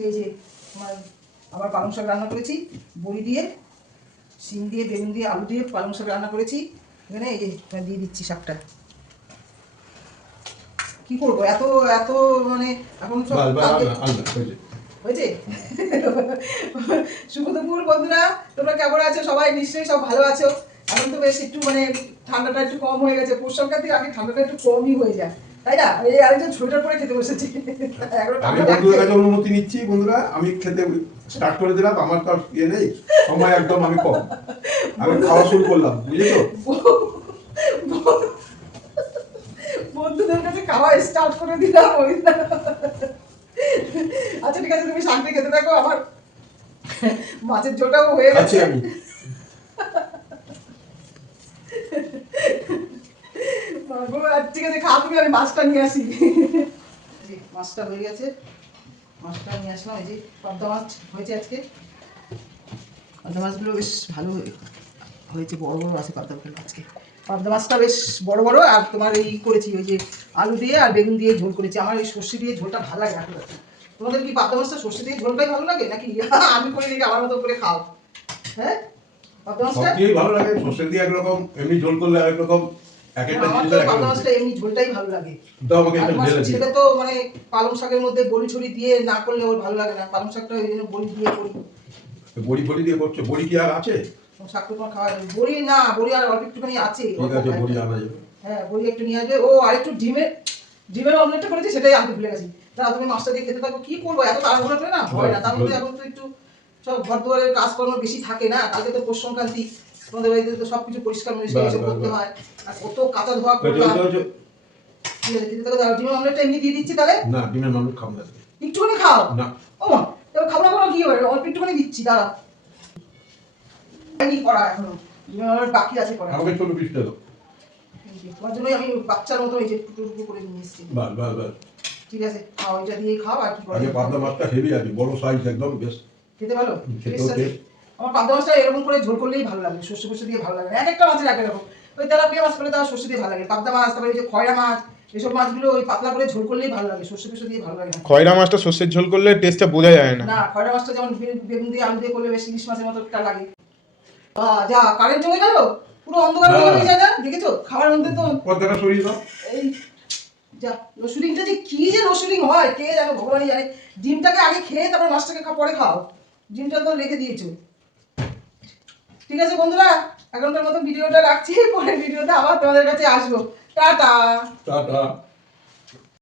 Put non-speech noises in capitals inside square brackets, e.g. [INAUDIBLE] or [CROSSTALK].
আজকে যে আমার আবার পালং শাক রান্না করেছি বড়ি দিয়ে শিম দিয়ে বেগুন দিয়ে আলু দিয়ে পালং শাক রান্না করেছি। এখানে এই যে দিয়ে দিচ্ছি শাকটা। কি করব? এত এত মানে এখন সব হয়েছে। হয়েছে? শুভ দুপুর বন্ধুরা তোমরা কেমন আছো? সবাই নিশ্চয়ই সব ভালো আছো। এখন তো বেশ একটু মানে ঠান্ডাটা একটু কম হয়ে গেছে। পৌষ সংক্রান্তির আগে ঠান্ডাটা একটু কমই হয়ে যায়। তাই না? এই আরেকজন সোয়েটার পরে খেতে বসেছে। আমি বন্ধুদের কাছে অনুমতি নিচ্ছি বন্ধুরা। আমি খেতে স্টার্ট করে দিলাম আমার তো ইয়ে নেই। সময় একদম আমি কম। আমি খাওয়া শুরু করলাম বুঝেছ? বন্ধুদের কাছে খাওয়া স্টার্ট করে দিলাম ওই আচ্ছা ঠিক আছে তুমি শান্তি খেতে থাকো। আমার মাছের ঝোলটাও হয়ে গেছে। আমি মাগো, আর ঠিক আছে খাওয়া তুমি আমি মাছটা নিয়ে আসি। মাছটা হয়ে গেছে। মাছটা নিয়ে আসলাম এই যে মাছ হয়েছে আজকে। পাবদা মাছগুলো বেশ ভালো হয়েছে বড় বড় আছে পাবদাগুলো আজকে। পাবদা মাছটা বেশ বড় বড় আর তোমার এই করেছি ওই যে আলু দিয়ে আর বেগুন দিয়ে ঝোল করেছি। আমার এই সর্ষে দিয়ে ঝোলটা ভালো লাগে এখন তোমাদের কি পাবদা মাছটা সর্ষে দিয়ে ঝোলটাই ভালো লাগে নাকি [LAUGHS] আমি করে দেখি আমার মতো করে খাও? হ্যাঁ? পাবদা মাছটা? ভালো লাগে সর্ষে দিয়ে একরকম এমনি ঝোল করলে একরকম এক একটা আমার এক পাবদা এমনি ঝোলটাই ভালো লাগে। দাও আমাকে একটা ঢেলে দিও। ছেলে তো মানে পালং শাকের মধ্যে বড়ি ছড়ি দিয়ে না করলে ওর ভালো লাগে না। পালং শাকটা ওই জন্য বড়ি দিয়ে করি। বড়ি ফড়ি দিয়ে করছ? বড়ি কি আর আছে? শাক তো তোমার খাওয়া যাবে। বড়ি না বড়ি আর অল্প একটুখানি আছে। ঠিক আছে বড়ি আনা যাবে। হ্যাঁ বড়ি একটু নিয়ে আসবে। ও আর একটু ডিমের ডিমের অমলেটটা করেছি সেটাই আনতে ভুলে গেছি। তুমি মাছটা দিয়ে খেতে থাকো। কি করব? এত তাড়াহুড়ো করে না? হয় না তার মধ্যে এখন তো একটু সব ঘর দুয়ারের কাজকর্ম বেশি থাকে না? কালকে তো পৌষ সংক্রান্তি। তোমাদের বাড়িতে তো সবকিছু পরিষ্কার পরিষ্কার এসব করতে হয়। আর কত কাঁচা ধোয়া করলাম। ঠিক আছে থাকো ডিমের অমলেটটা এমনি দিয়ে দিচ্ছি তাহলে? না ডিমের মামুর খাব না। একটুখানি খাও? না। ও মা খাব না কোনো কি হবে অল্প একটুখানি দিচ্ছি দাঁড়া। হয়নি করা এখনও। আমার বাকি আছে করা আমাকে ছোট পিসটা দাও। তোমার জন্যই আমি বাচ্চার মতো এই যে টুকরো টুকরো করে নিয়ে এসেছি। বাস বাস বাস ঠিক আছে খাও এটা দিয়ে খাও আর কি করে মাছটা হেভি আছে বড় সাইজ একদম বেশ। খেতে ভালো? taste। আমার পাবদা মাছটা এরকম করে ঝোল করলেই ভালো লাগে সর্ষে ফর্ষে দিয়ে ভালো লাগে এক একটা মাছের এক রকম। ওই তেলাপিয়া মাছ করলে তার সর্ষে দিয়ে ভালো লাগে পাবদা মাছ তারপরে যে খয়রা মাছ এসব মাছগুলো ওই পাতলা করে ঝোল করলেই ভালো লাগে সর্ষে ফর্ষে দিয়ে ভালো লাগে না। খয়রা মাছটা সর্ষের ঝোল করলে টেস্টটা বোঝা যায় না। না খয়রা মাছটা যেমন বেগুন দিয়ে আলু দিয়ে করলে বেশ ইলিশ মাছের মতো একটা লাগে। আহ, যা কারেন্ট জমে গেল? পুরো অন্ধকার হ্যাঁ। হয়ে যায় না দেখেছ? খাবার মধ্যে তো পর্দাটা সরিয়ে দাও। এই যা রসুলিংটা যে কি যে রসুলিং হয় কে জানো ভগবানই জানে। ডিমটাকে আগে খেয়ে তারপর মাছটাকে পরে খাও। ডিমটা তো রেখে দিয়েছ। ঠিক আছে বন্ধুরা, এখনকার মতো ভিডিওটা রাখছি, পরের ভিডিওতে আবার তোমাদের কাছে আসব। টাটা। টাটা।